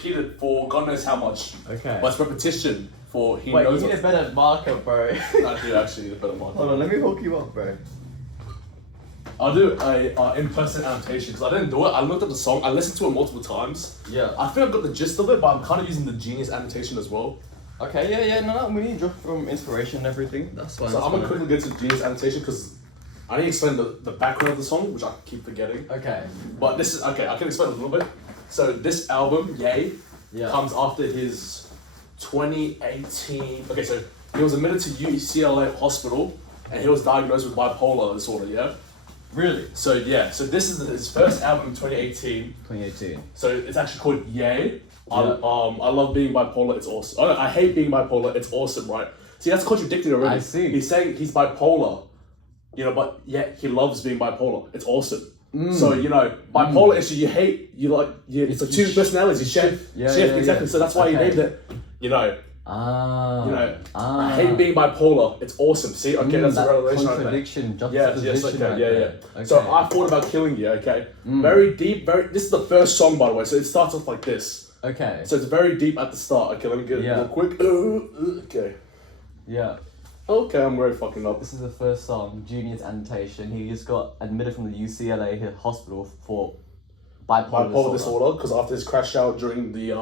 repeated for God knows how much. Okay. But it's repetition for he Wait, knows. you need a better marker, bro. I do actually need a better marker. Hold on, let me hook you up, bro. I'll do a in-person annotation because I didn't do it. I looked at the song. I listened to it multiple times. Yeah. I think I got the gist of it, but I'm kind of using the Genius annotation as well. Okay, yeah, no, we need to draw from inspiration and everything. That's fine. So I'm gonna quickly get to Genius annotation because I need to explain the background of the song, which I keep forgetting. Okay. But this is okay. I can explain a little bit. So this album, Yay, comes after his 2018. Okay, so he was admitted to UCLA hospital, and he was diagnosed with bipolar disorder. Yeah. Really? So yeah. So this is his first album in 2018. 2018. So it's actually called Yay. Yeah. I love being bipolar. It's awesome. I hate being bipolar. It's awesome, right? See, that's contradicting already. I see. He's saying he's bipolar, you know, but yet he loves being bipolar. It's awesome. So you know, bipolar issue. You hate. You like. It's like two personalities. You shift. Yeah, Exactly. So that's why he named it. You know. I hate being bipolar. It's awesome. See, okay, that's a revelation. Contradiction, Yes, juxtaposition. okay. Okay. So I thought about killing you. Okay, very deep. This is the first song, by the way. So it starts off like this. Okay. So it's very deep at the start. Okay, let me get it real quick. Okay. Yeah. Okay, I'm very fucking up. This is the first song, Junior's annotation. He just got admitted from the UCLA hospital for bipolar disorder because after his crash out during the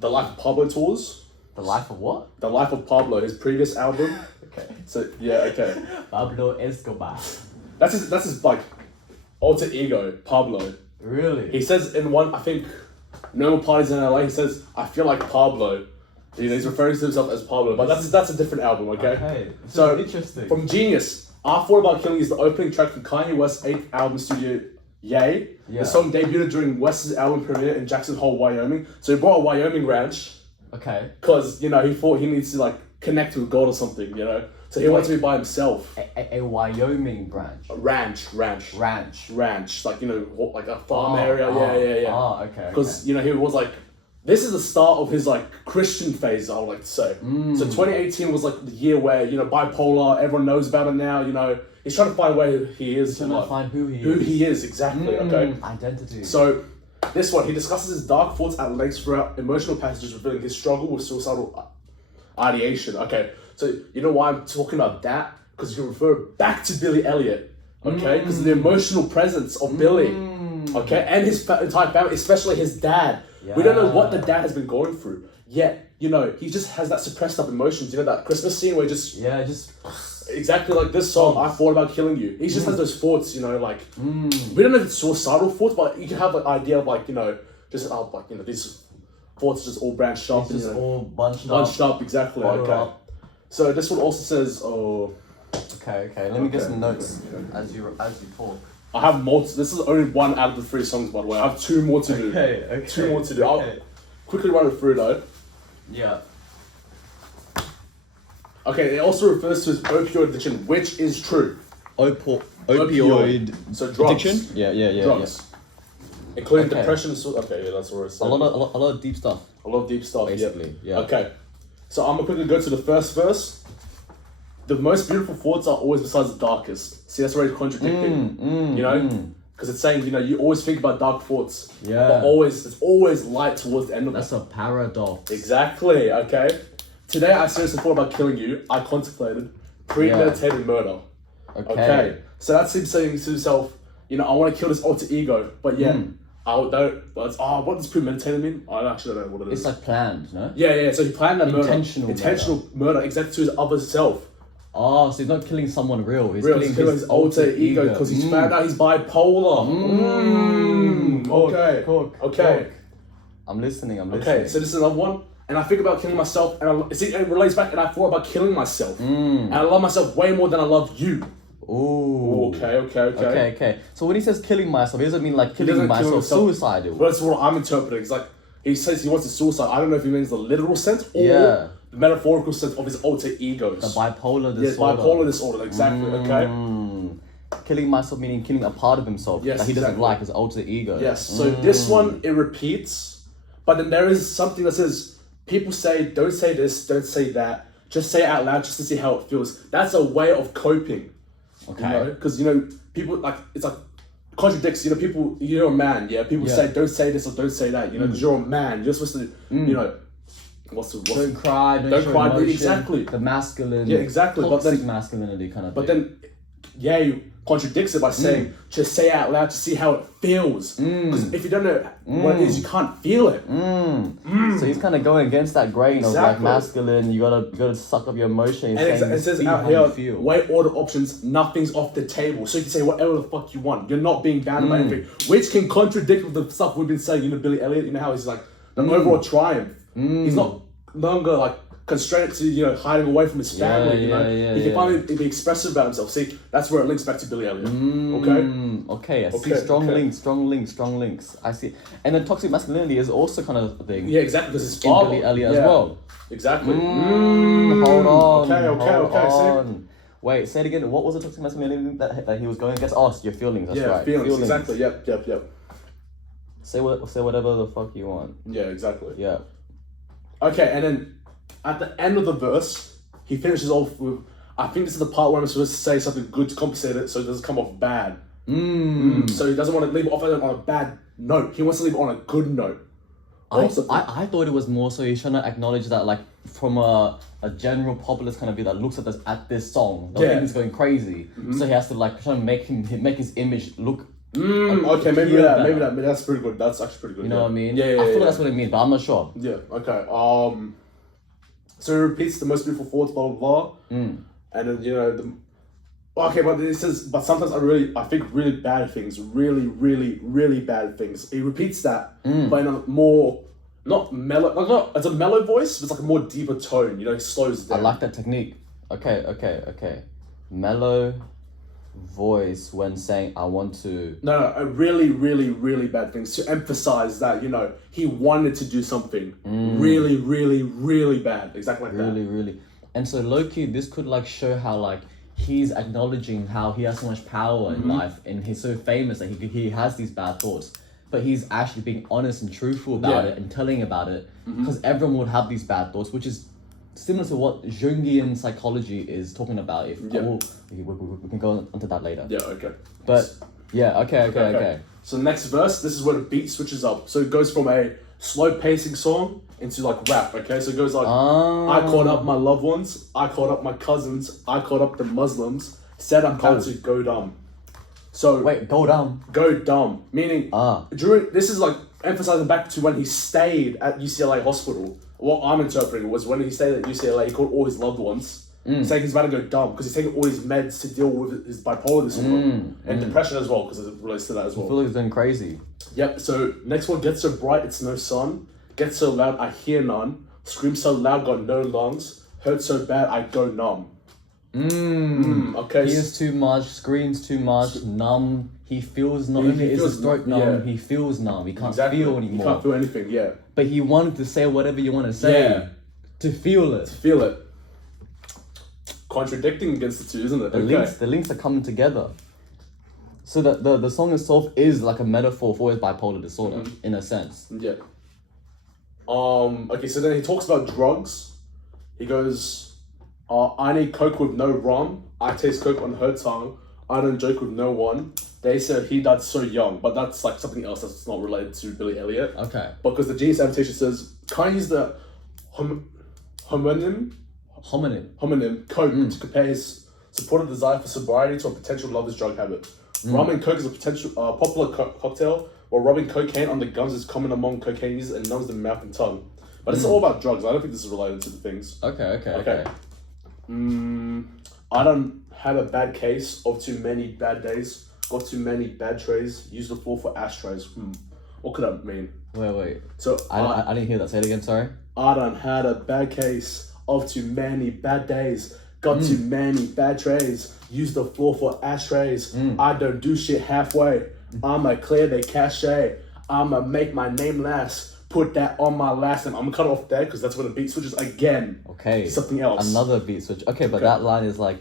Life of Pablo tours. The Life of what? The Life of Pablo, his previous album. Okay. So yeah, okay. Pablo Escobar. That's his like alter ego, Pablo. Really? He says in one, I think, Normal Parties in LA, he says, I feel like Pablo. You know, he's referring to himself as Pablo, but that's a different album, okay? Okay. So interesting. From Genius, I Thought About Killing is the opening track from Kanye West's 8th album studio, Yay. Yeah. The song debuted during West's album premiere in Jackson Hole, Wyoming. So he bought a Wyoming ranch. Okay. Because, you know, he thought he needs to, like, connect with God or something, you know? So he wants to be by himself. A Wyoming branch. A ranch. Like, you know, like a farm area. Yeah. Oh, okay. Because, you know, he was like, this is the start of his, like, Christian phase, I would like to say. So 2018 was, like, the year where, you know, bipolar, everyone knows about it now, you know. He's trying to find where he is. He's trying to find who he is. Who he is, exactly, okay? Identity. So, this one, he discusses his dark thoughts at length throughout emotional passages revealing his struggle with suicidal ideation. Okay, so you know why I'm talking about that? Because you can refer back to Billy Elliot, okay? Because of the emotional presence of Billy, okay? And his entire family, especially his dad. Yeah. We don't know what the dad has been going through, yet, you know, he just has that suppressed up emotions. You know, that Christmas scene where just... Yeah, just... Exactly like this song, I Thought About Killing You. He just has those thoughts, you know, like... We don't know if it's suicidal thoughts, but you can have an idea of, like, you know, just, like, you know, these thoughts just all branched up. It's just all bunched up, exactly, okay. Up. So this one also says, oh... Okay, let me get some notes as you talk. I have more, this is only one out of the 3 songs, by the way. I have 2 more to do. Okay. 2 more to do. I'll quickly run it through, though. Yeah. Okay, it also refers to his opioid addiction, which is true. Opioid. So drugs. Addiction? Yeah. Drugs. Including depression. Okay, yeah, that's what it says. A lot of deep stuff. A lot of deep stuff, basically. Yeah. Okay, so I'm gonna quickly go to the first verse. The most beautiful thoughts are always besides the darkest. See, that's already contradicting. You know, because it's saying, you know, you always think about dark thoughts. Yeah. But there's always light towards the end of it. That's a paradox. Exactly. Okay. Today I seriously thought about killing you. I contemplated premeditated murder. Okay. So that's him saying to himself, you know, I want to kill this alter ego, but yeah, I don't. But what does premeditated mean? I actually don't know what it is. It's like planned, no? Yeah. So he planned that intentional murder, exactly to his other self. Oh, so he's not killing someone real. He's killing his alter ego because he's found out he's bipolar. Okay. I'm listening. Okay, so this is another one. And I think about killing myself, and it relates back, and I thought about killing myself. And I love myself way more than I love you. Ooh. Okay. So when he says killing myself, he doesn't mean like killing myself suicidal. Well, that's what I'm interpreting. It's like, he says he wants to suicide. I don't know if he means the literal sense or the metaphorical sense of his alter egos. The bipolar disorder. Yes, bipolar disorder, exactly, okay? Killing myself meaning killing a part of himself that he doesn't like, his alter ego. Yes, so this one, it repeats, but then there is something that says, people say, don't say this, don't say that, just say it out loud just to see how it feels. That's a way of coping. Okay. You know, because, you know, people, like, it's like contradicts, you know, people, you're a man, yeah, people say, don't say this or don't say that, you know, because you're a man, you're supposed to, you know, don't cry, don't show cry, emotion, exactly. The masculine, exactly. toxic masculinity kind of but thing. then, you contradicts it by saying, just say it out loud to see how it feels. Because if you don't know what it is, you can't feel it. So he's kind of going against that grain of like masculine. You gotta suck up your emotion. And it says out here, weigh all the options. Nothing's off the table. So you can say whatever the fuck you want. You're not being bound by anything, which can contradict with the stuff we've been saying. You know, Billy Elliot. You know how he's like the overall triumph. He's not longer like constrained to, you know, hiding away from his family, you know. He can finally be expressive about himself. See, that's where it links back to Billy Elliot. Okay, I see strong links. I see. And then toxic masculinity is also kind of a thing. Yeah, exactly, because it's in Billy Elliot as well. Exactly. Hold on. Okay. Wait, say it again. What was the toxic masculinity that he was going against? Oh, your feelings, that's right. Feelings, exactly. Yep. Say whatever the fuck you want. Yeah, exactly. Yeah. Okay, and then at the end of the verse, he finishes off with, I think this is the part where I'm supposed to say something good to compensate it so it doesn't come off bad. So he doesn't want to leave it off on a bad note. He wants to leave it on a good note. I thought it was more so he's trying to acknowledge that, like, from a general populace kind of view that looks at this song, the thing is going crazy. So he has to like try to make his image look. Okay, maybe that's pretty good. That's actually pretty good. You know what I mean? Yeah. I feel that's what it means, but I'm not sure. Yeah. Okay. So he repeats the most beautiful thoughts, blah blah blah, and then, you know, but it says, but sometimes I think really bad things, really bad things. He repeats that, but in a more not mellow, like not it's a mellow voice, but it's like a more deeper tone. You know, he slows down. I like that technique. Okay. Mellow voice when saying I want to. No, really bad things to emphasize that, you know, he wanted to do something really bad, exactly like that. Really, and so low-key, this could like show how like he's acknowledging how he has so much power in life, and he's so famous that he has these bad thoughts, but he's actually being honest and truthful about it and telling about it, because everyone would have these bad thoughts, which is similar to what Jungian psychology is talking about. We can go onto that later. Yeah, okay. But yeah, okay. So the next verse, this is where the beat switches up. So it goes from a slow pacing song into like rap, okay? So it goes like, I called up my loved ones, I called up my cousins, I called up the Muslims, said I'm about to go dumb. So wait, go dumb? Go dumb, meaning this is like emphasizing back to when he stayed at UCLA hospital. What I'm interpreting was when he stayed at UCLA, he called all his loved ones, saying he's about to go dumb because he's taking all his meds to deal with his bipolar disorder and depression as well, because it relates to that as well. I feel like he's going crazy. Yep. So next one, gets so bright it's no sun, gets so loud I hear none, scream so loud got no lungs, hurt so bad I go numb. Okay. He is too much, screams too much, numb. He feels not only is his throat numb, he feels numb. He can't feel anymore. He can't feel anything. Yeah. But he wanted to say whatever you want to say. To feel it. Contradicting against the two, isn't it? The links are coming together. So that the song itself is like a metaphor for his bipolar disorder, in a sense. Yeah. Okay, so then he talks about drugs. He goes, I need coke with no rum. I taste coke on her tongue. I don't joke with no one. They said he died so young, but that's like something else that's not related to Billy Elliot. Okay. Because the Genius Annotation says, Kanye use the homonym coke to compare his supported desire for sobriety to a potential lover's drug habit. Rum and coke is a potential popular cocktail, while rubbing cocaine on the gums is common among cocaine users and numbs the mouth and tongue. But it's all about drugs. I don't think this is related to the things. Okay. I don't have a bad case of too many bad days. Got too many bad trays. Use the floor for ashtrays. What could that mean? Wait. So I didn't hear that. Say it again. Sorry. I done had a bad case of too many bad days. Got too many bad trays. Use the floor for ashtrays. I don't do shit halfway. I'ma clear the cachet. I'ma make my name last. Put that on my last name. I'm gonna cut it off there because that's where the beat switches again. Okay. Something else. Another beat switch. Okay, but that line is like,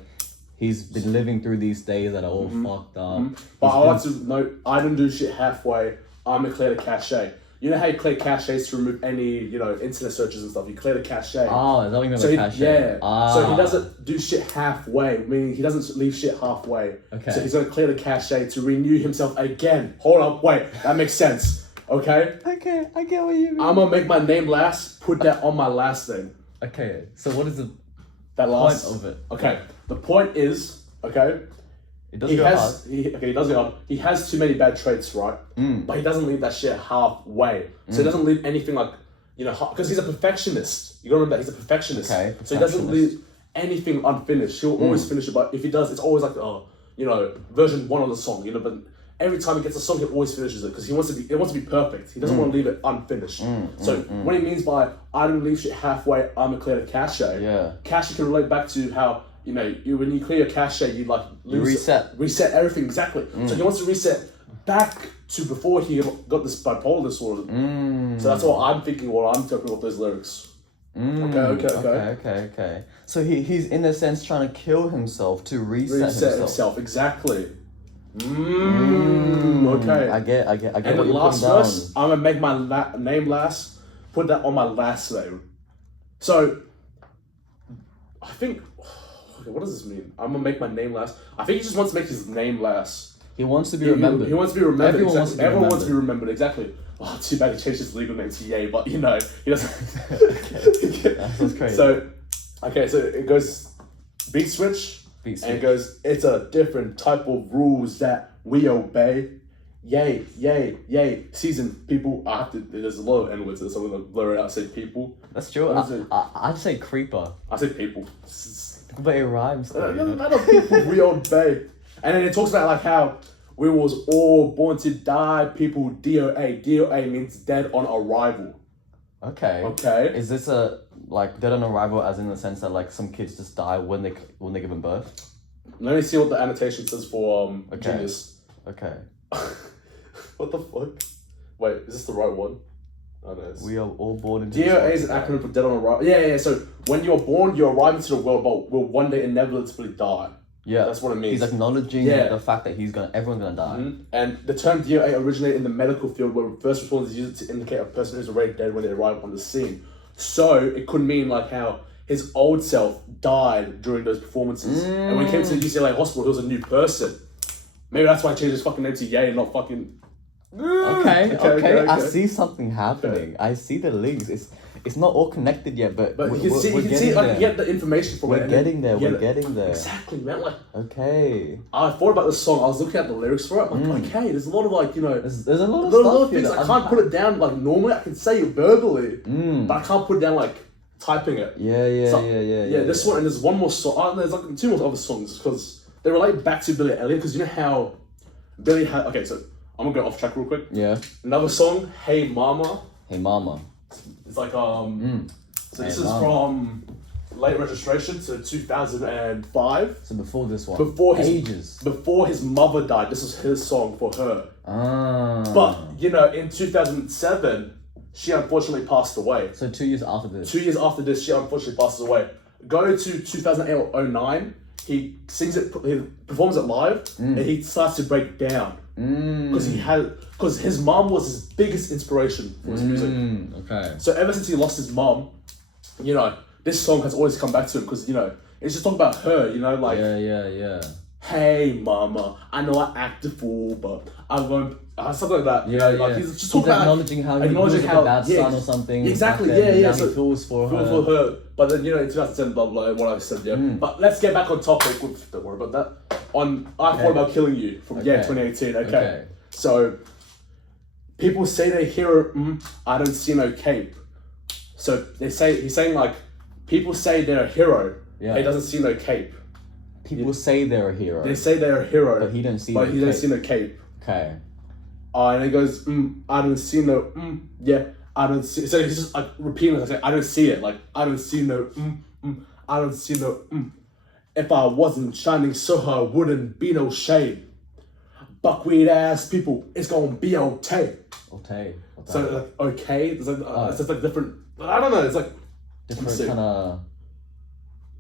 he's been living through these days that are all fucked up. But I like to note, I don't do shit halfway. I'ma clear the cachet. you know how you clear caches to remove any, you know, internet searches and stuff. You clear the cache. Oh, is that what you mean So by cache? so he doesn't do shit halfway, meaning he doesn't leave shit halfway. Okay. So he's gonna clear the cache to renew himself again. Hold up, wait, that makes sense. Okay? Okay, I get what you mean. I'm gonna make my name last, put that on my last name. Okay, so what is the That last point of it? Okay. The point is, okay, It doesn't go hard. he does go hard. He has too many bad traits, right? But he doesn't leave that shit halfway. So he doesn't leave anything like, you know, because he's a perfectionist. You gotta remember that he's a perfectionist. Okay, So he doesn't leave anything unfinished. He'll always finish it, but if he does, it's always like, you know, version 1 of the song, you know, but every time he gets a song, he always finishes it because he wants to be perfect. He doesn't want to leave it unfinished. So what he means by I didn't leave shit halfway, I'm gonna clear the cache. Yeah. Cache can relate back to how, you know, when you clear your cache, you like reset everything exactly. So he wants to reset back to before he got this bipolar disorder. So that's what I'm thinking. What I'm talking about those lyrics. Okay. So he's in a sense trying to kill himself to reset himself. Exactly. Okay. I get And what the you're last putting down. verse, I'm gonna make my name last. Put that on my last name. So, I think. Okay, what does this mean? I'm gonna make my name last. I think he just wants to make his name last. He wants to be remembered. He wants to be remembered. Everyone wants to be remembered. Exactly. Oh, too bad he changed his legal name to Ye, but you know he doesn't. That's crazy. So it goes beat switch. And it goes, it's a different type of rules that we obey. Yay. Season people. There's a lot of N-words, so I'm gonna blur it out. Say people. That's true. I'd say creeper. I say people. But it rhymes. It doesn't matter people we obey. And then it talks about like how we was all born to die. People DOA. DOA means dead on arrival. Okay. Is this a like dead on arrival, as in the sense that like some kids just die when they give birth? Let me see what the annotation says for Genius. Okay. What the fuck? Wait, is this the right one? Oh no. We are all born into. DOA is an acronym for dead on arrival. Yeah. So when you're born, you arrive into the world, but will one day inevitably die. Yeah, that's what it means. He's acknowledging the fact that everyone's gonna die. And the term DOA originated in the medical field, where first responders use it to indicate a person who's already dead when they arrive on the scene. So it could mean like how his old self died during those performances, and when he came to the UCLA hospital, he was a new person. Maybe that's why I changed his fucking name to Ye and not fucking. Okay. I see something happening. I see the links. It's not all connected yet, but you can see like you get the information from it. We're getting there. Exactly, man. Like, okay. I thought about this song. I was looking at the lyrics for it. I'm like, okay, there's a lot of like, you know, there's a lot of things I can't put it down like normally. I can say it verbally, but I can't put it down like typing it. Yeah. This one, and there's one more song. There's like 2 more other songs because they relate back to Billy Elliot. Because you know how Billy had. Okay, so I'm gonna go off track real quick. Yeah. Another song, Hey Mama. Hey Mama. It's like So this is from late registration to 2005. So before this one. Before his mother died. This is his song for her. But you know, in 2007, she unfortunately passed away. So 2 years after this. 2 years after this, she unfortunately passes away. Go to 2008 or 09. He sings it. He performs it live, and he starts to break down. Because his mom was his biggest inspiration for his music. Okay. So ever since he lost his mom, you know, this song has always come back to him because, you know, it's just talking about her, you know, like... Yeah. Hey, mama, I know I act a fool, but I won't... something like that. Like, he's just talking about... Acknowledging how he was a bad son or something. Exactly, So he feels for her. But then, you know, in 2010, blah, blah, what I said, But let's get back on topic. Don't worry about that. I Thought About Killing You from 2018. Okay. So, people say they hear I don't see no cape. So he's saying like, people say they're a hero. He doesn't see no cape. People say they're a hero. They say they're a hero. But he don't see no cape. Okay. And he goes, I don't see no, I don't see. So he's just like repeating it. I don't see it. Like, I don't see no, I don't see no, If I wasn't shining so I wouldn't be no shade. Buckwheat ass people, it's gonna be okay. Okay. So like, okay, it's like it's just like different. I don't know. It's like different kind of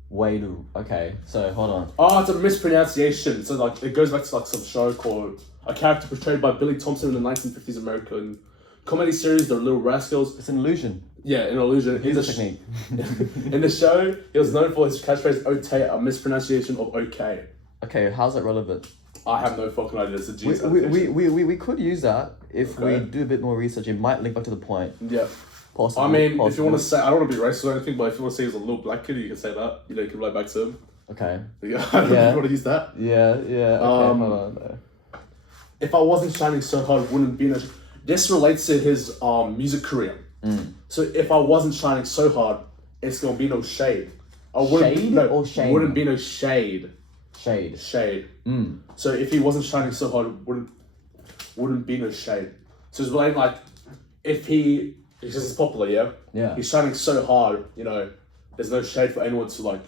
way to. Okay, so hold on. Oh, it's a mispronunciation. So like it goes back to like some show called a character portrayed by Billy Thompson in the 1950s American comedy series The Little Rascals. It's an illusion. Yeah, an illusion. Use the technique. In the show, he was known for his catchphrase "Ote," a mispronunciation of "okay." Okay, how's that relevant? I have no fucking idea. It's a genius. We could use that if Okay. we do a bit more research. It might link back to the point. Yeah. Possibly. I mean, if you possibly. want to say, I don't want to be racist or anything, but if you want to say he's a little black kid, you can say that. You know, you can relate back to him. Okay. Yeah. I don't know if you want to use that. Yeah. Okay. Hold on. If I wasn't shining so hard, wouldn't be no. This relates to his music career. So if I wasn't shining so hard, it's gonna be no shade. I wouldn't. Shade No, or shame? wouldn't be no shade. Shade. Shade. So if he wasn't shining so hard, wouldn't be no shade. So it's relating like, if he's just popular, yeah. Yeah. He's shining so hard, you know. There's no shade for anyone to like.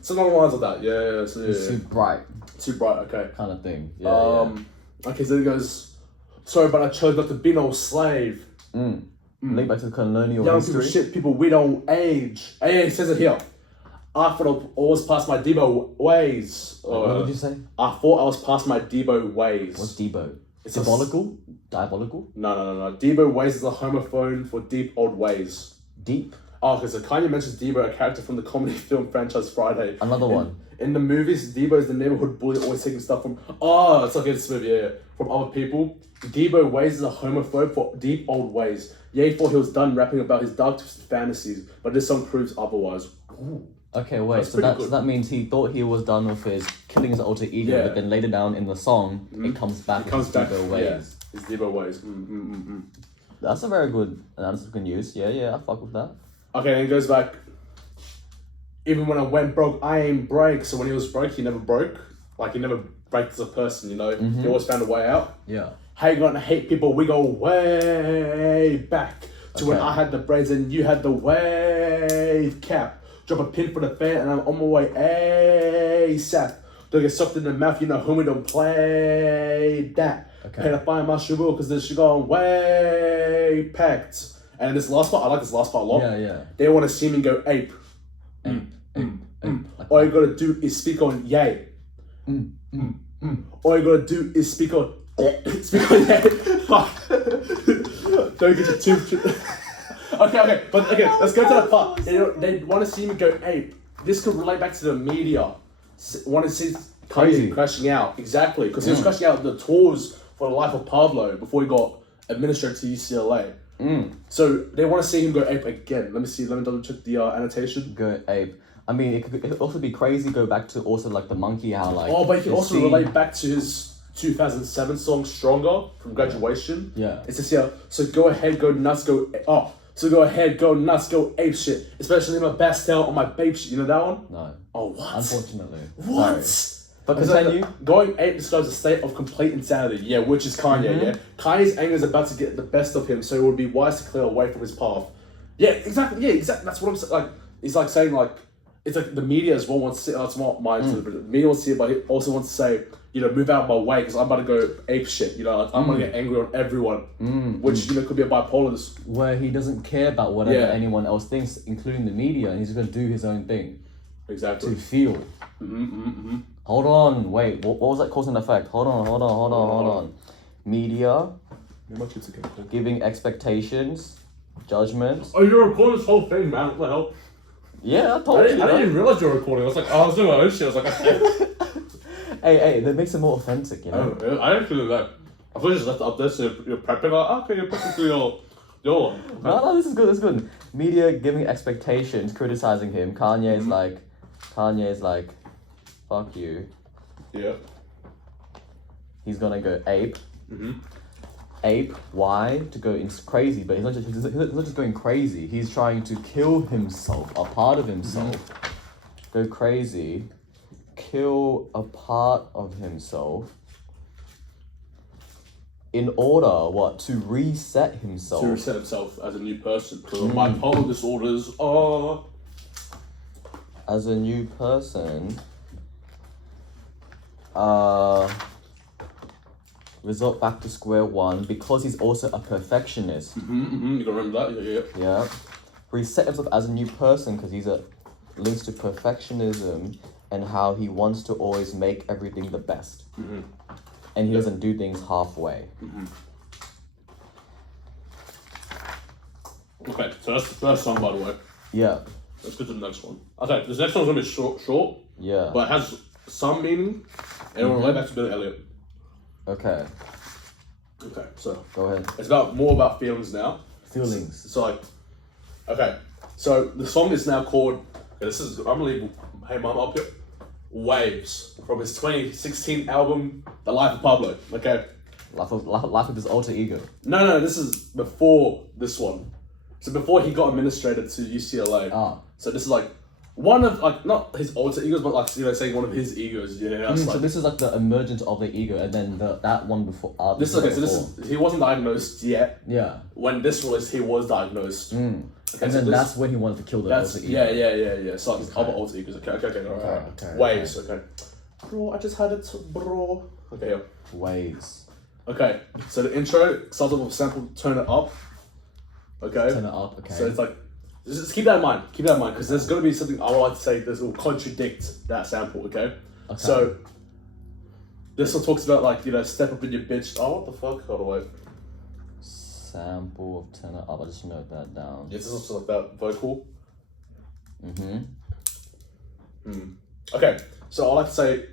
Some other lines like that. Yeah. So It's too bright, too bright. Okay. kind of thing. Yeah. Okay, so he goes, sorry, but I chose not to be no slave. Link back to the colonial Young history. people, shit, people, we don't age. Hey, it says it here. I thought I was past my Debo ways. What did you say? I thought I was past my Debo ways. What's Debo? It's Diabolical? Diabolical? No. Debo ways is a homophone for deep old ways. Deep? Oh, okay, so Kanye mentions Debo, a character from the comedy film franchise Friday. Another one. In the movies, Debo is the neighborhood bully always taking stuff from... Oh, it's like this movie, yeah. From other people. Debo ways is a homophobe for deep old ways. Ye thought he was done rapping about his dark twisted fantasies, but this song proves otherwise. Ooh. Okay, wait. That's So pretty good. that means he thought he was done with his killing his alter ego, Yeah. but then later down in the song, it comes back. It comes as back, Debo yeah. ways. It's Debo ways. That's a very good analysis we can use. Yeah, I fuck with that. Okay, and it goes back. Even when I went broke, I ain't break. So when he was broke, he never broke. Like, he never breaks as a person, you know? He always found a way out. Yeah. How you gonna hate people? We go way back to when Okay. I had the braids and you had the wave cap. Drop a pin for the fan and I'm on my way ASAP. Don't get sucked in the mouth, you know homie, don't play that. Okay. Had to find my sugar because this sugar on way packed. And this last part, I like this last part a lot. Yeah. They want to see me go ape. All you gotta do is speak on yay. All you gotta do is speak on yay. Fuck. Don't get your tooth. Okay, but okay, let's go to that part. They want to see me go ape. This could relate back to the media. Want to see Crazy. Kanye crashing out. Exactly, because he was crashing out the tours for the life of Pablo before he got administered to UCLA. So they want to see him go ape again. Let me double check the annotation. Go ape. I mean, it could also be crazy. Go back to also like the monkey, how like. Oh, but you can the also scene- relate back to his 2007 song "Stronger" from Graduation. Yeah. It says here, so go ahead, go nuts, go ape shit. Especially my Bastille on my babe shit. You know that one? No. Oh, what? Unfortunately. What? Sorry. But It's like continue. going ape describes a state of complete insanity. Yeah, which is Kanye. Yeah, Kanye's anger is about to get the best of him, so it would be wise to clear away from his path. Yeah, exactly. Yeah, exactly. That's what I'm saying. Like, he's like saying like, it's like the media as well wants to see. That's what my interpretation. The media wants to see it, but he also wants to say, you know, move out of my way because I'm about to go ape shit. You know, like, I'm gonna get angry on everyone, which you know could be a bipolar. Where he doesn't care about whatever Yeah. anyone else thinks, including the media, and he's gonna do his own thing Exactly. to feel. Hold on, wait. What was that cause and effect? Hold on. Media My kids are getting cool. giving expectations, judgments. Oh, you're recording this whole thing, man. What the hell? Yeah, I told I you. didn't man. even realize you were recording. I was like, oh, I was doing my own shit. I was like, Hey, that makes it more authentic, you know. oh, I didn't feel that. I thought you just left it up there so you're prepping. Like, okay, you're prepping for your. No, this is good. Media giving expectations, criticizing him. Kanye is like, fuck you. Yeah. He's gonna go ape. Ape, why? To go crazy, but he's not just going crazy. He's trying to kill himself, a part of himself. Go crazy, kill a part of himself. In order, what? To reset himself. To reset himself as a new person. Because of bipolar disorders are. As a new person. Result back to square one because he's also a perfectionist. You gotta remember that? Yeah. Yeah. Reset himself as a new person because he's links to perfectionism and how he wants to always make everything the best. And he doesn't do things halfway. Okay, so that's the first song, by the way. Yeah. Let's go to the next one. Okay, this next one's gonna be short, Yeah. but it has some meaning, and it'll relate back to Billy Elliot. Okay. Okay, so Go ahead. it's more about feelings now. Feelings. So like, okay, so the song is now called. Okay, this is unbelievable. Hey, mom, up here. Waves from his 2016 album, The Life of Pablo. Okay. Life of his alter ego. No, this is before this one. So before he got administrated to UCLA. Ah. So this is like one of like not his alter egos, but like saying one of his egos. Yeah. That's So this is like the emergence of the ego, and then that one before. This is okay. So this is he wasn't diagnosed yet. Yeah. When this released, he was diagnosed. Okay, And so then this- that's when he wanted to kill the alter ego. Yeah. So like his other alter egos. Okay. Alright. Okay. Waves. Okay. Bro, I just had it, bro. Okay. Yeah. Waves. Okay. So the intro starts off with a sample. Turn it up. Okay. Turn it up. Okay. So it's like, just keep that in mind. Keep that in mind, because there's going to be something I would like to say that will contradict that sample. Okay. So this one talks about like step up in your bitch. Oh, what the fuck? Hold on, wait. Sample of turn it up. I just note that down. This is also like that vocal. Mm-hmm. Okay. So I like to say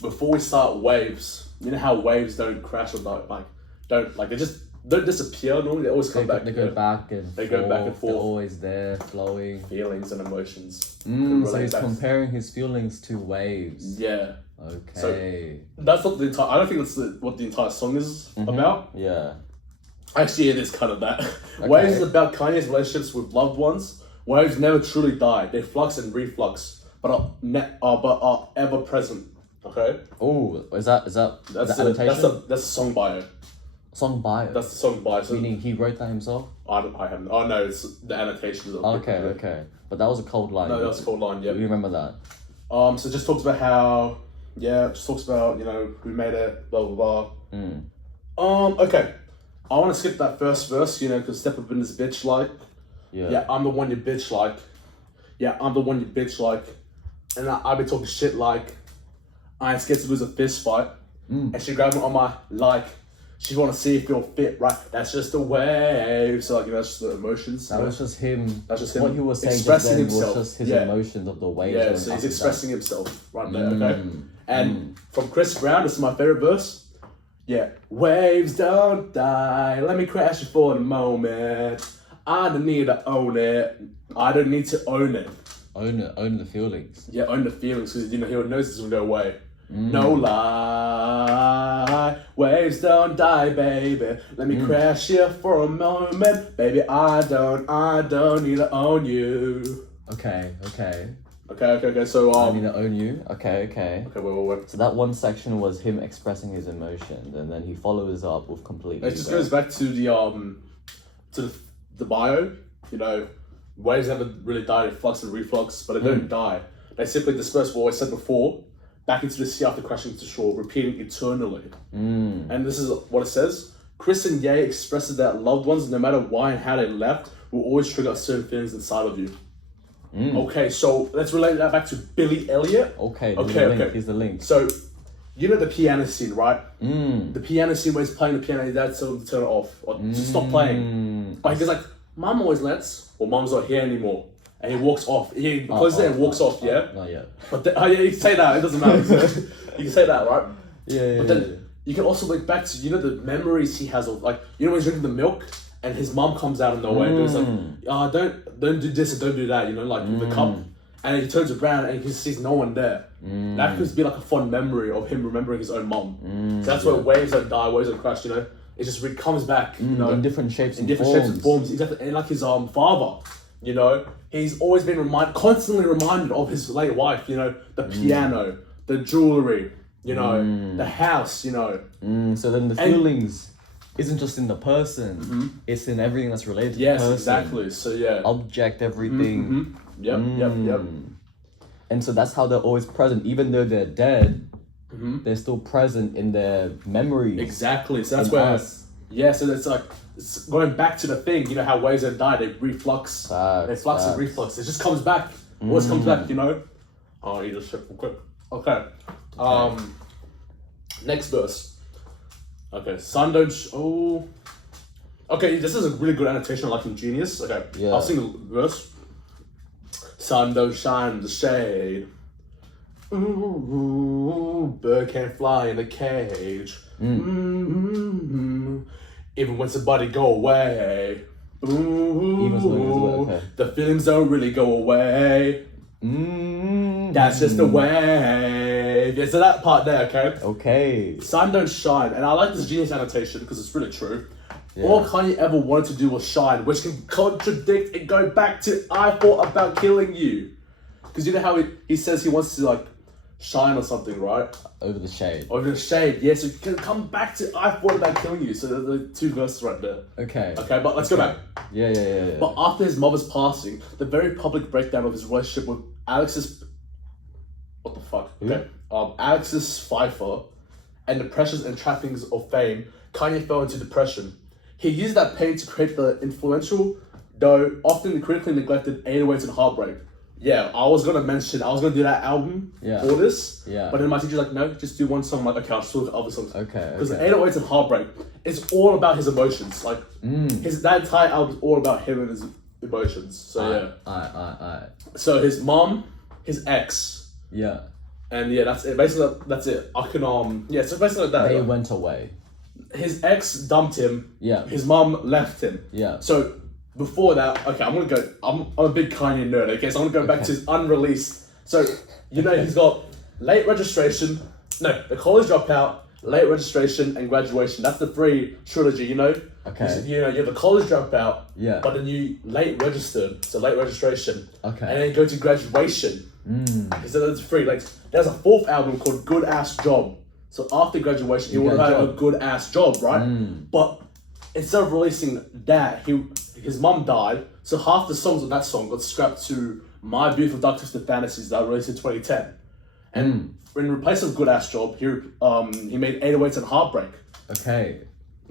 before we start waves. You know how waves don't crash or they just don't disappear. Normally they always come back. They go back and They forth. go back and forth. They're always there, flowing. Feelings and emotions. So he's comparing his feelings to waves. Yeah. Okay. That's not the entire. I don't think that's what the entire song is about. Yeah. Actually, it is kind of that. Waves is about Kanye's relationships with loved ones. Waves never truly die. They flux and reflux, but are ever present. Okay. Oh, is that That's the annotation? that's a song bio. Song bio. That's the song bio. So Meaning he wrote that himself. I haven't. Oh no, it's the annotations. Of Okay. But that was a cold line. No, that was a cold line. Yeah. You remember that? So it just talks about how. Yeah, it just talks about who made it. Blah blah blah. Okay. I want to skip that first verse, because step up in this bitch like. Yeah, I'm the one you bitch like. Yeah, I'm the one you bitch like. And I be talking shit like, I ain't scared to lose a fist fight. And she grabbed me on my like, she want to see if you're fit, right? That's just the way. So that's just the emotions. That was just him. That's just him. What he was saying expressing just then himself. was just his emotions of the way. Yeah, so he's expressing himself right there, okay? And from Chris Brown, this is my favorite verse. Yeah. Waves don't die. Let me crash it for a moment. I don't need to own it. I don't need to own it. Own the feelings. Yeah, own the feelings, because he knows this will go away. No lie. Waves don't die, baby. Let me crash here for a moment. Baby, I don't need to own you. Okay. So I need to own you. Okay. Okay, wait. So that one section was him expressing his emotions, and then he follows up with completely. It just goes back to the bio. Waves never really die. They flux and reflux, but they don't die. They simply disperse what I said before, back into the sea after crashing to shore, repeating eternally. And this is what it says. Chris and Ye expresses that loved ones, no matter why and how they left, will always trigger certain feelings inside of you. Okay, so let's relate that back to Billy Elliot. Okay. Here's the link. So, the piano scene, right? The piano scene where he's playing the piano, his dad tells him to turn it off or to stop playing. But he's like, Mum always lets, or Mum's not here anymore. And he walks off. He closes it and walks off, yeah? Not yet. But you can say that, it doesn't matter. You can say that, right? Yeah. But then you can also look back to, the memories he has of, like, when he's drinking the milk and his mum comes out of nowhere and goes like, don't do this and don't do that, with the cup. And then he turns around and he sees no one there. That could be like a fond memory of him remembering his own mum. So that's where waves don't die, waves don't crash, it just comes back, in different shapes and forms. Exactly, and like his father, he's always been constantly reminded of his late wife, the piano, the jewelry, the house, So then the feelings isn't just in the person, it's in everything that's related to the person. Yes, exactly. So yeah. Object, everything. Yep. And so that's how they're always present, even though they're dead. They're still present in their memories. Exactly. So that's where. Yeah. So that's like it's going back to the thing. How waves don't die. They reflux. They flux and reflux. It just comes back. Always comes back. I'll eat this shit real quick. Okay. Next verse. Okay. Sun don't. Okay, this is a really good annotation, like in Genius. Okay, Yeah. I'll sing the verse. Sun don't shine in the shade. Ooh, bird can't fly in a cage. Even when somebody go away. Ooh, okay. the feelings don't really go away. That's just the way. Yeah, so that part there, okay? Okay. Sun don't shine, and I like this Genius annotation because it's really true. Yeah. All Kanye ever wanted to do was shine, which can contradict and go back to I thought about killing you. Because you know how he says he wants to like shine or something, right? Over the shade. Over the shade, yeah, so you can come back to I thought about killing you. So the two verses right there. Okay. Okay, but let's go back. Yeah. But after his mother's passing, the very public breakdown of his relationship with Alex's... What the fuck? Okay. Alex's Pfeiffer and the pressures and trappings of fame, Kanye fell into depression. He used that pain to create the influential, though often critically neglected 808s and Heartbreak. Yeah, I was gonna do that album for this. Yeah. But then my teacher's like, no, just do one song. I'm like, okay, I'll still look at other songs. Okay. Because 808s and Heartbreak is all about his emotions. Like, that entire album is all about him and his emotions. So, yeah. So, his mom, his ex. Yeah. And yeah, that's it. Basically, that's it. I can, so basically like that. They went away. His ex dumped him. Yeah. His mom left him. Yeah. So before that, okay, I'm a big Kanye nerd, okay? So I'm gonna go back to his unreleased. So, you know, he's got the college dropout, late registration, and graduation. That's the three trilogy, you know? Okay. You know, you have the college dropout, Yeah. but then you late registered, so late registration. Okay. And then you go to graduation. So that's three. Like, there's a fourth album called Good Ass Job. So after graduation, he would have had a good ass job, right? But instead of releasing that, his mum died. So half the songs on that song got scrapped to My Beautiful Dark Twisted Fantasies that were released in 2010. And in replace of Good Ass Job, he made 808s and Heartbreak. Okay.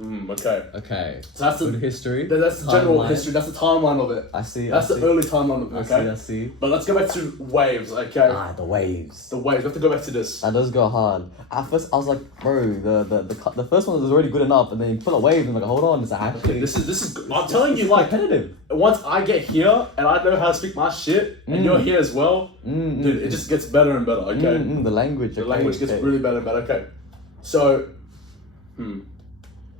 Okay. So that's good history. That's the general timeline. history. That's the timeline of it. I see. That's the early timeline of it. Okay. I see. But let's go back to Waves. Okay. The waves. The Waves. We have to go back to this. That does go hard. At first, I was like, bro, the first one was already good enough, and then you put a wave, and I'm like, hold on, it's actually. This is. I'm telling you, like, competitive. Once I get here and I know how to speak my shit, and you're here as well, dude, it just gets better and better. Okay. The language. The language gets really better and better. Okay. So.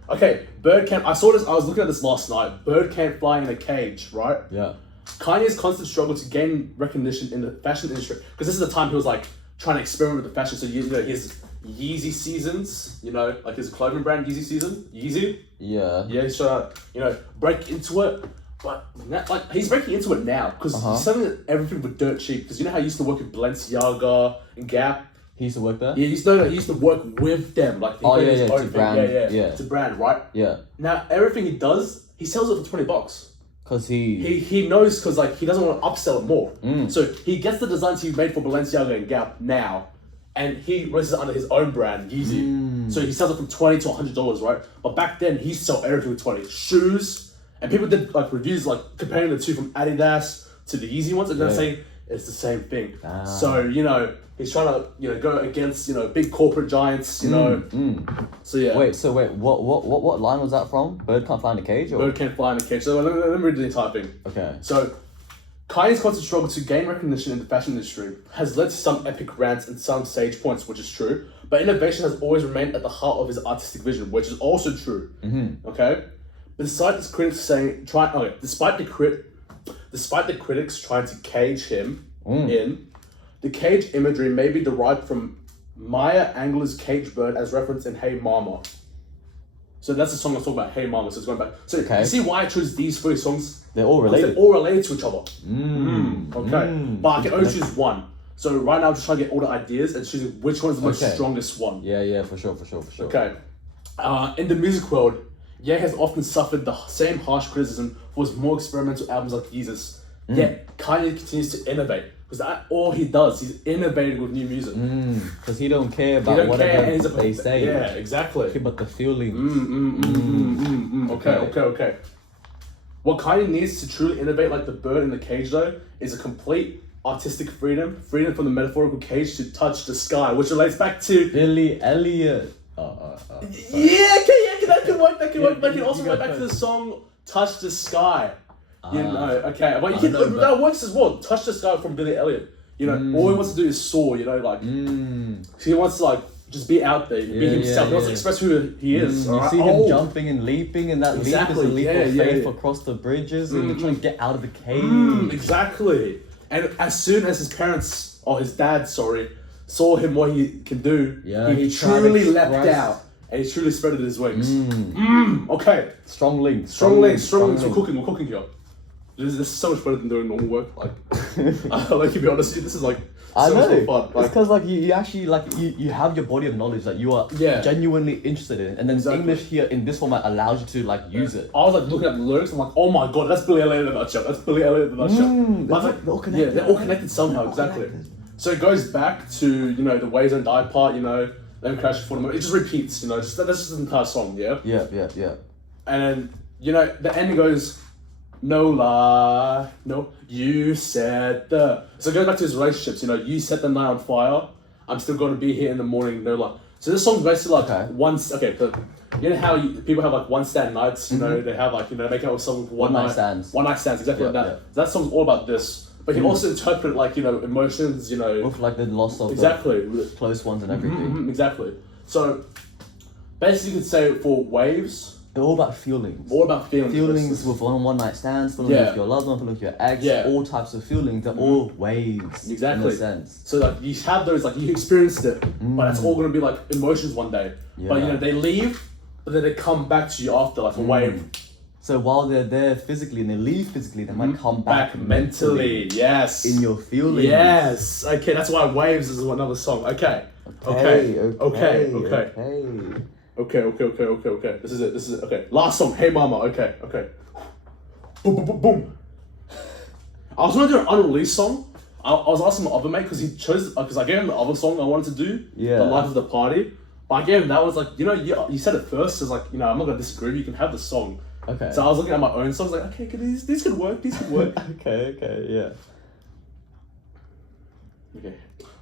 Okay, Bird can't. I saw this. I was looking at this last night. Bird can't fly in a cage, right? Yeah. Kanye's constant struggle to gain recognition in the fashion industry, because this is the time he was like trying to experiment with the fashion. So you know his Yeezy seasons, you know, like his clothing brand Yeezy season, Yeezy. Yeah. Yeah, he's trying to break into it, but like he's breaking into it now because he's selling everything for dirt cheap. Because you know how he used to work with Balenciaga and Gap. He used to work there? Yeah, he used to work with them. Like he created his own thing. Yeah. To brand, right? Yeah. Now everything he does, he sells it for $20. Cause he knows, because like he doesn't want to upsell it more. So he gets the designs he made for Balenciaga and Gap now, and he releases it under his own brand, Yeezy. So he sells it from $20 to $100, right? But back then he sold everything for $20. Shoes, and people did like reviews like comparing the two from Adidas to the Yeezy ones, and they're saying it's the same thing. So he's trying to go against big corporate giants. So yeah. Wait. What line was that from? Bird can't fly in a cage. Or? Bird can't fly in a cage. So let me read the entire thing. Okay. So, Kanye's constant struggle to gain recognition in the fashion industry has led to some epic rants and some sage points, which is true. But innovation has always remained at the heart of his artistic vision, which is also true. Okay. But despite the critics trying to cage him in, the cage imagery may be derived from Maya Angelou's Cage Bird as referenced in Hey Mama. So that's the song I'm talking about, Hey Mama. So it's going back. So you see why I chose these three songs? They're all related. They're all related to each other. Okay. But I can only choose one. So right now I'm just trying to get all the ideas and choosing which one is the most strongest one. Yeah, for sure. Okay. In the music world, Ye has often suffered the same harsh criticism for his more experimental albums like Jesus. Yet Kanye continues to innovate. Because that's all he does. He's innovating with new music. Because he don't care about whatever they say. Yeah, exactly. But the feelings. Okay. What Kanye needs to truly innovate like the bird in the cage though is a complete artistic freedom from the metaphorical cage to touch the sky, which relates back to Billy Elliot. Yeah, can I come work. That can work. They can you also go work back to the first. song "Touch the Sky." You know, okay, but you I can know, but- that works as well. "Touch the Sky" from Billy Elliot. You know, all he wants to do is soar. You know, like he wants to like just be out there, be himself. He wants to express who he is. You see him jumping and leaping, and that leap is a leap of faith across the bridges, and they're trying to get out of the cave. Exactly. And as soon as his parents, or his dad, sorry, saw him what he can do, he truly leapt out and he truly spread his wings. Okay. Strong links. Strong links. We're cooking here. This is so much better than doing normal work. Like, like to be honest with you, this is like so much more fun. It's because like you actually like you have your body of knowledge that you are genuinely interested in, and then English here in this format allows you to like use it. I was like looking at the lyrics. I'm like, oh my god, that's Billy Elliot in a nutshell. That's Billy Elliot in a nutshell. They're all connected. Yeah, they're all connected somehow. Exactly. So it goes back to the waves don't die part. Them crash before the moon. It just repeats. That's just the entire song. Yeah. Yeah. And then the ending goes. No lie, no, you set the... So it goes back to his relationships, you set the night on fire, I'm still going to be here in the morning, no lie. So this song's basically like how people have like one stand nights, they have like, make out with someone for one night stands. One night stands, exactly like that. Yeah. So that song's all about this. But he also interpreted like, emotions, with like the loss of the close ones and everything. Exactly. So basically you could say for waves... They're all about feelings. Feelings with one night stands, feelings with your loved one, feelings with your ex, all types of feelings. They're all waves. Exactly. In a sense. So like you have those, like you experienced it, but it's all gonna be like emotions one day. Yeah. But they leave, but then they come back to you after like a wave. So while they're there physically and they leave physically, they might come back mentally. Yes. In your feelings. Yes. Okay, that's why Waves is another song. Okay. Okay. This is it. Okay. Last song. Hey Mama. Okay. Boom. I was gonna do an unreleased song. I was asking my other mate because he chose because I gave him the other song I wanted to do. Yeah. The Life of the Party. But I gave him that was like you said it first. So it's like I'm not gonna disagree. You can have the song. Okay. So I was looking at my own songs like okay, these could work. Okay. Yeah. Okay.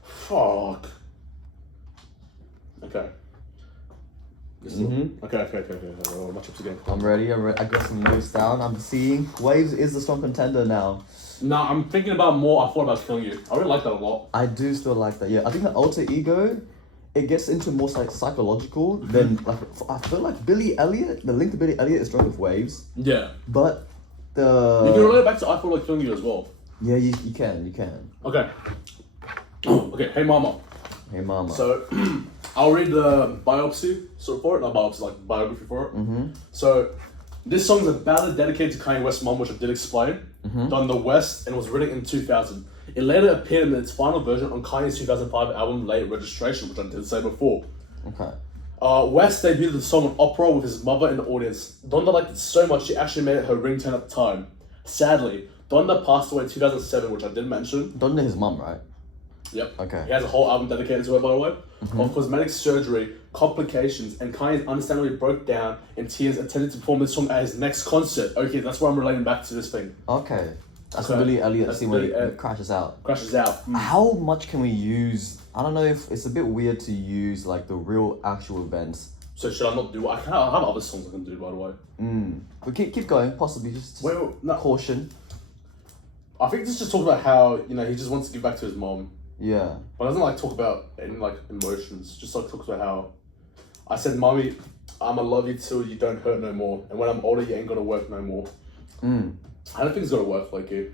Fuck. Okay. Okay. My chips again. I'm ready. I got some notes down. I'm seeing Waves is the strong contender now. Nah, I'm thinking about more. I thought about Killing You. I really like that a lot. I do still like that. Yeah, I think the alter ego, it gets into more like psychological than like. I feel like Billy Elliot. The link to Billy Elliot is strong with Waves. Yeah. But you can relate back to I Feel Like Killing You as well. Yeah, you can. Okay. Okay. Hey Mama. So, I'll read the biopsy for it, not biopsy, like biography for it. So, this song is a ballad dedicated to Kanye West's mom, which I did explain, done in the West, and was written in 2000. It later appeared in its final version on Kanye's 2005 album Late Registration, which I did say before. Okay. West debuted the song on Opera with his mother in the audience. Donda liked it so much she actually made it her ringtone at the time. Sadly, Donda passed away in 2007, which I did mention. Donda his mum, right? Yep. Okay. He has a whole album dedicated to her, by the way, of cosmetic surgery, complications, and Kanye understandably broke down in tears, attempted to perform this song at his next concert. Okay, that's where I'm relating back to this thing. Okay. That's Billy Elliot scene where he crashes out. How much can we use? I don't know if it's a bit weird to use like the real actual events. So should I not do? I have other songs I can do, by the way. But keep going. Possibly just caution. I think this just talk about how he just wants to give back to his mom. Yeah. But doesn't like talk about any like emotions. Just like talks about how I said, "Mommy, I'ma love you till you don't hurt no more. And when I'm older, you ain't gonna work no more." I don't think it's gonna work like it.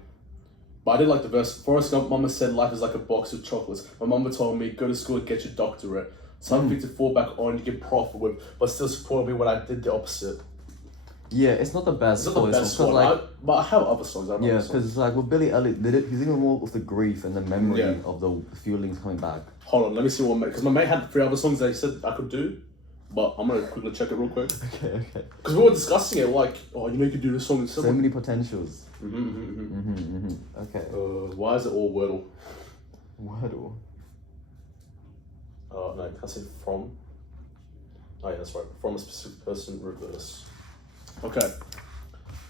But I did like the verse. Forrest Gump, Mama said life is like a box of chocolates. My mama told me, go to school and get your doctorate. Something to fall back on, you can profit with, but still support me when I did the opposite. Yeah, it's not the best. It's not the best one, like, but I have other songs. Yeah, because like with Billy Elliot, he's even more with the grief and the memory of the feelings coming back. Hold on, let me see what because my mate had 3 other songs that he said I could do, but I'm gonna quickly check it real quick. Okay. Because we were discussing it, like, you could do this song. So many potentials. Okay. Why is it all Wordle? Wordle. No, can I say from? Oh yeah, that's right. From a specific person, reverse. Okay.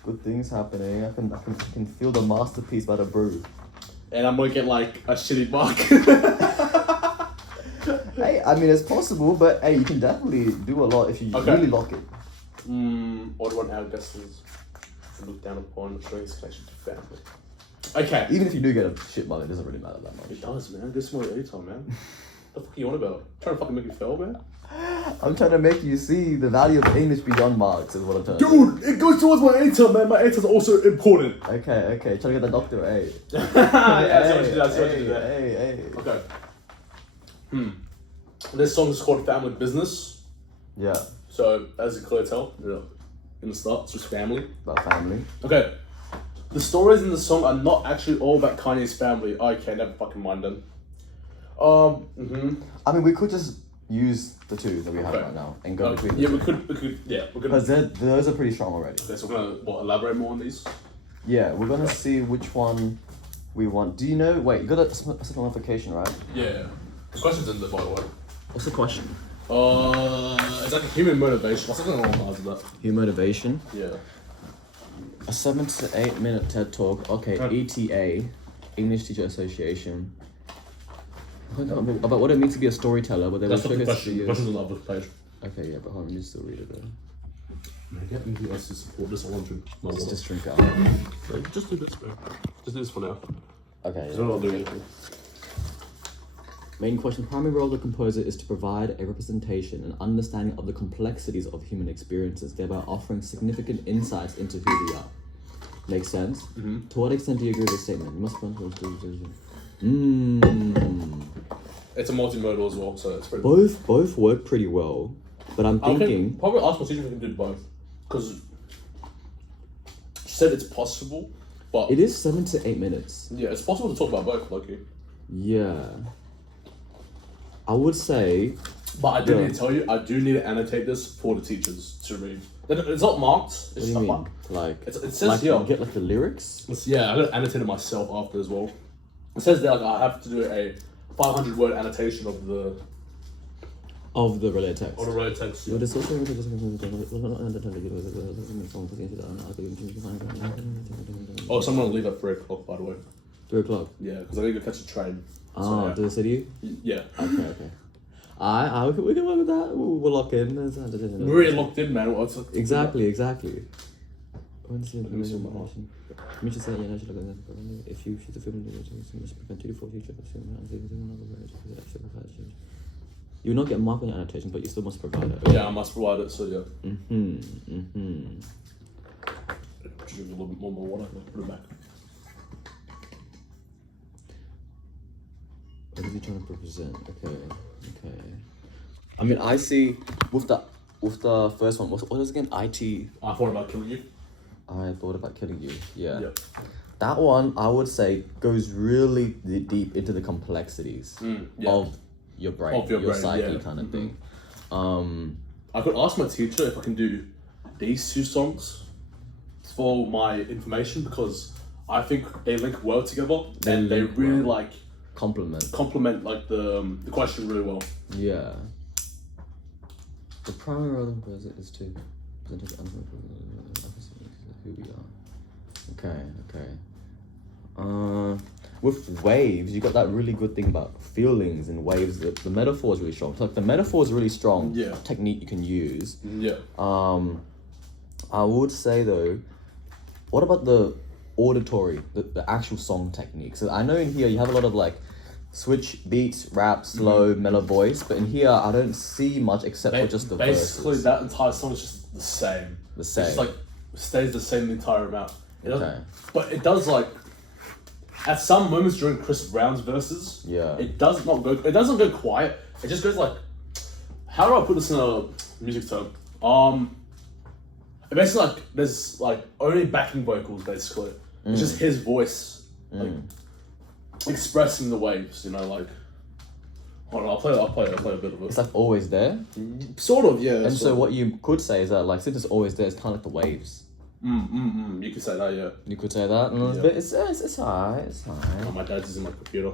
Good things happening. I can feel the masterpiece by the brew. And I'm gonna get like a shitty mark. Hey, I mean it's possible, but hey, you can definitely do a lot if you really lock it. Order on our guesses. Look down upon showing his connection to family. Okay. Even if you do get a shit mother, it doesn't really matter that much. It does, man. Get some more anytime, man. What the fuck are you on about? Trying to fucking make me fail, man? I'm trying to make you see the value of English beyond marks is what I'm trying to Dude, it goes towards my anytime, man. My anytime's also important. Okay. Trying to get the doctor, hey. Hey. Okay. This song is called Family Business. Yeah. So, as you can clearly tell, in the start, it's just family. About family. Okay. The stories in the song are not actually all about Kanye's family. Okay, never fucking mind them. I mean, we could just use the two that we have right now and go between yeah, the we could, because those are pretty strong already. Okay, so we're gonna, elaborate more on these? Yeah, we're gonna see which one we want. Do you know, wait, you got a second notification, right? Yeah. The question's in there, by the way. What's the question? It's like a human motivation. What's something along the lines of that? Human motivation? Yeah. A 7 to 8 minute TED Talk. Okay, ETA, English Teacher Association. About what it means to be a storyteller, but they will That's not the focus question. The question's on the other page. Okay, yeah, but hold on, you still read it though. Man, get anything else to support this. I want to. Just drink it out. Just do this, bro. Just do this for now. Okay. I'm not doing anything. Main question: primary role of the composer is to provide a representation and understanding of the complexities of human experiences, thereby offering significant insights into who we are. Makes sense? Mm-hmm. To what extent do you agree with this statement? You must It's a multimodal as well, so it's pretty. Both work pretty well, but I'm thinking probably ask my teacher if we can do both, because she said it's possible, but it is 7 to 8 minutes. Yeah, it's possible to talk about both, Loki. Yeah, I would say. But I do need to tell you, I do need to annotate this for the teachers to read. It's not marked. It's what do you mean? Like it says like here. You get like the lyrics. Yeah, I gotta annotate it myself after as well. It says there like I have to do a 500-word annotation of the related text. Of the related text. Yeah. Oh, someone will leave at 3 o'clock, by the way. 3 o'clock. Yeah, because I need to catch a train. Oh, did they say to you? Yeah. Okay. We can work with that. We're locked in. We're really locked in, man. Exactly. If you shoot the film, you will not get mark on your annotations, but you still must provide it. Yeah, I must provide it. So yeah. Drink a little bit more water. Put it back. What is he trying to represent? Okay. I mean, I see with the first one. What was it again? IT. I thought about killing you. I thought about killing you. Yeah. Yep. That one, I would say, goes really deep into the complexities of your brain, your psyche, kind of thing. I could ask my teacher if I can do these two songs for my information, because I think they link well together and they really like complement like the question really well. Yeah. The primary role of the composer is to present who we are. Okay. With waves, you got that really good thing about feelings and waves. The metaphor is really strong. So, like, the metaphor is really strong. Yeah. Technique you can use. Yeah. I would say though, what about the auditory, the actual song technique? So I know in here you have a lot of like switch beats, rap, slow, mellow voice, but in here I don't see much except for just the basically verses. that entire song is just the same. It's just like stays the same the entire amount. But it does like at some moments during Chris Brown's verses. Yeah. It doesn't go quiet. It just goes like, how do I put this in a music term? Basically like there's like only backing vocals basically. It's just his voice like expressing the waves, you know, like hold on, I'll play a bit of it. It's like always there. Sort of, yeah. And so what you could say is that like since it's always there, it's kind of like the waves. You could say that, yeah. You could say that. Yeah. But it's alright. It's fine. Oh, my dad's is in my computer.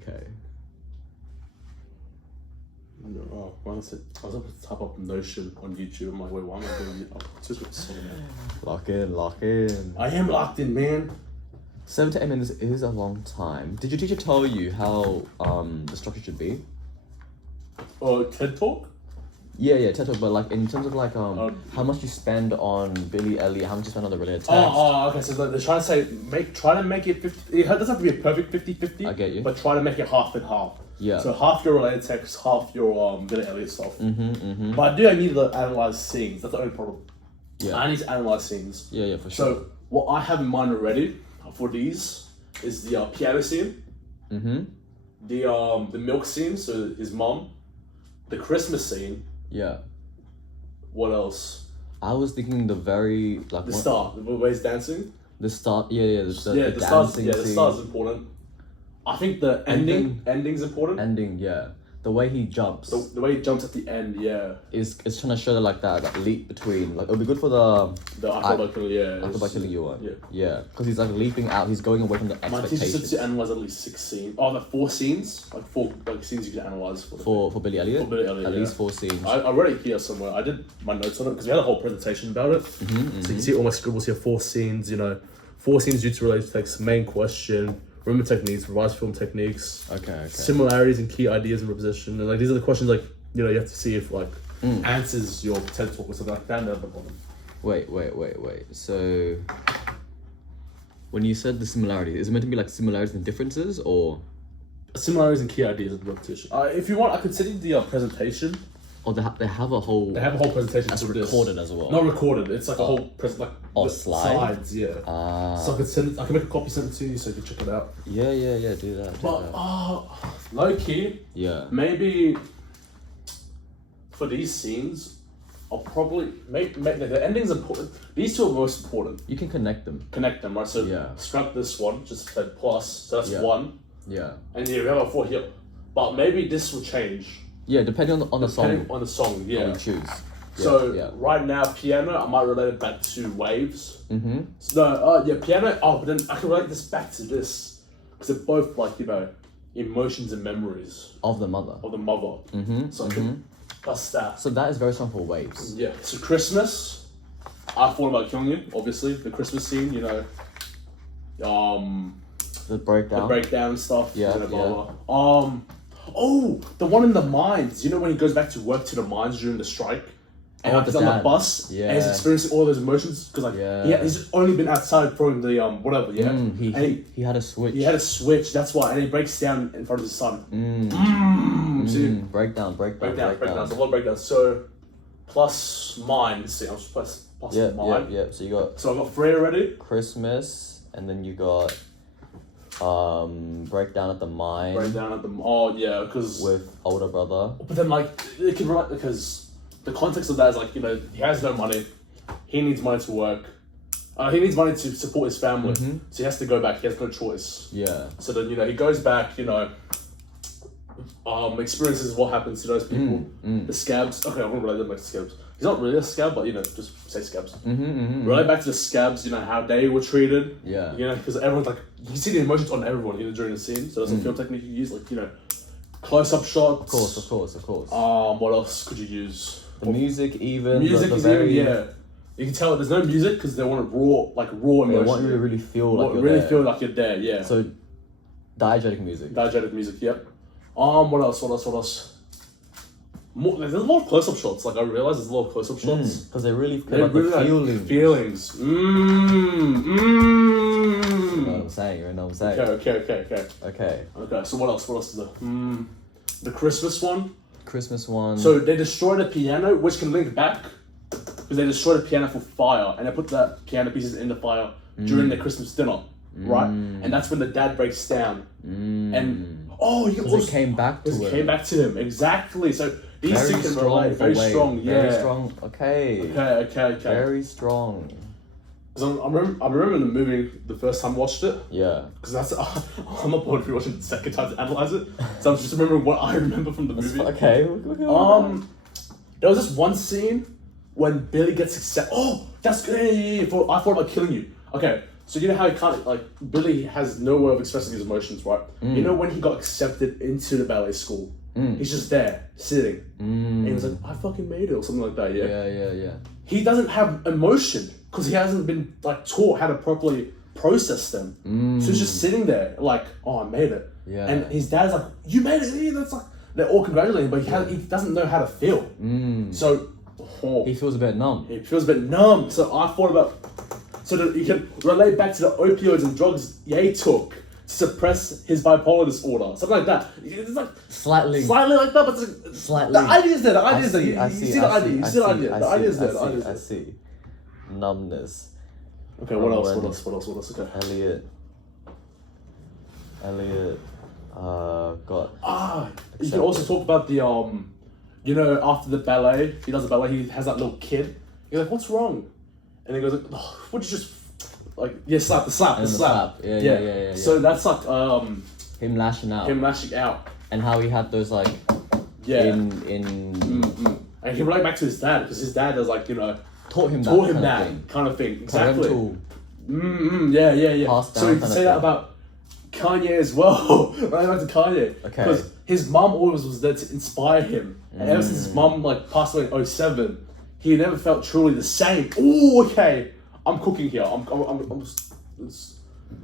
Okay. Oh, I was able to type up Notion on YouTube. I'm like, wait, why am I doing it? Just with the song, man. Lock in. I am locked in, man. 7 to 8 minutes is a long time. Did your teacher tell you how the structure should be? TED Talk? Yeah, TED Talk, but like in terms of like how much you spend on Billy Elliot, how much you spend on the related text. Okay. So they're trying to say try to make it 50. It doesn't have to be a perfect 50-50. I get you. But try to make it half and half. Yeah. So half your related text, half your Billy Elliot stuff. But I need to analyze scenes. That's the only problem. Yeah. I need to analyze scenes. Yeah, for sure. So what I have in mind already for these is the piano scene. The milk scene. So his mom. The Christmas scene. Yeah. What else? I was thinking the very like the start, the way he's dancing. The start, the start's important. I think the ending's important. Ending, yeah. The way he jumps. The way he jumps at the end, yeah. Is trying to show that that leap between it'll be good for the I feel like killing you one. Yeah. Yeah, because he's like leaping out. He's going away from the My teacher expectations. said to analyze at least 6 scenes. Oh, the 4 scenes, like 4 scenes you can analyze for Billy Elliot. For Billy Elliot, at least 4 scenes. I wrote it here somewhere. I did my notes on it because we had a whole presentation about it. So you can see all my scribbles here. 4 scenes, 4 scenes due to related text, main question, remember techniques, revised film techniques. Okay. Similarities and key ideas and reposition. And like these are the questions like you have to see if like answers your TED talk or something like that. At the bottom. Wait. So when you said the similarity, is it meant to be like similarities and differences or similarities and key ideas and repetition? If you want, I could send you the presentation. Oh, they have a whole. They have a whole presentation. That's recorded as well. Not recorded. It's like a whole slides. Yeah. So I could send it. I can make a copy, send it to you, so you can check it out. Yeah. Do that. But low key. Yeah. Maybe for these scenes, I'll probably make the ending's important. These 2 are most important. You can connect them. Right? So scrap this one. Just said plus. So that's 1. Yeah. And we have a 4 here. But maybe this will change. Yeah, depending on the song. On the song, yeah. You choose. Right now, piano, I might relate it back to waves. So, piano. Oh, but then I can relate this back to this because they're both like emotions and memories of the mother. So I can plus that. So that is very strong for waves. Yeah. So Christmas, I thought about killing you. Obviously, the Christmas scene. The breakdown stuff. Yeah. Blah, blah. Oh, the one in the mines. When he goes back to work to the mines during the strike, and he's on the bus, and he's experiencing all those emotions because he's only been outside throwing the whatever. Yeah, he had a switch. He had a switch. That's why, and he breaks down in front of his son. See? Breakdown. So a lot of breakdowns. So plus mine. See, I'm just plus mine. Yeah. So you got. So I got 3 already. Christmas, and then you got. Breakdown at the mine. Because with older brother. But then it can relate because the context of that is he has no money, he needs money to work, he needs money to support his family, so he has to go back. He has no choice. Yeah. So then he goes back. Experiences what happens to those people. The scabs. Okay, I'm gonna relate them back to scabs. He's not really a scab, but just say scabs. Relate back to the scabs. How they were treated. Yeah. Because everyone's you can see the emotions on everyone during the scene. So that's a film technique you use, close-up shots. Of course. What else could you use? The music, even. Music is very. You can tell there's no music because they want it raw emotion. They want you to really feel like you're there. Feel like you're there. Yeah. So, diegetic music. Yep. What else? There's a lot of close-up shots. I realize there's a lot of close-up shots because they really feel the feelings. You know what I'm saying. Okay. So what else is there? The Christmas one. So they destroy the piano, which can link back because they destroy the piano for fire, and they put the piano pieces in the fire during their Christmas dinner, right? And that's when the dad breaks down, and it came back to him. It came back to him exactly. So these 2 can relate. Very strong. Very strong. Okay. Very strong. Because I remember the movie the first time I watched it. Yeah. Because I'm not bored if you're watching it the second time to analyze it. So I'm just remembering what I remember from the movie. Okay. There was this one scene when Billy gets accepted. Oh, that's good. I thought about killing you. Okay. So how he can't Billy has no way of expressing his emotions, right? When he got accepted into the ballet school, he's just there sitting, and he was like, "I fucking made it" or something like that. Yeah. He doesn't have emotion because he hasn't been taught how to properly process them. So he's just sitting there "Oh, I made it." Yeah. And his dad's like, "You made it." That's they're all congratulating him, but he doesn't know how to feel. So He feels a bit numb. he feels a bit numb. So I thought about so that you can relate back to the opioids and drugs Ye took to suppress his bipolar disorder, something like that. It's like Slightly like that, but it's Slightly. the idea's there. The idea's there. I You see, see the idea. You see the idea. The idea's there. The idea's I there. see. Numbness. Okay, what else? What else? Okay. Elliot. Got. You can also talk about the you know, after the ballet, he does the ballet. He has that little kid. You're like, what's wrong? And he goes, like, oh, would you just like slap. Yeah. So that's like Him lashing out. And how he had those like. Yeah. In. And he can relate back to his dad because his dad is like, you know, Taught him that kind of thing. Exactly. Yeah. Passed So down you can kind say of that thing. about Kanye as well. Right back to Kanye. Okay. Because his mum always was there to inspire him. And ever since his mum like passed away in 07, he never felt truly the same. Ooh, okay. I'm cooking here.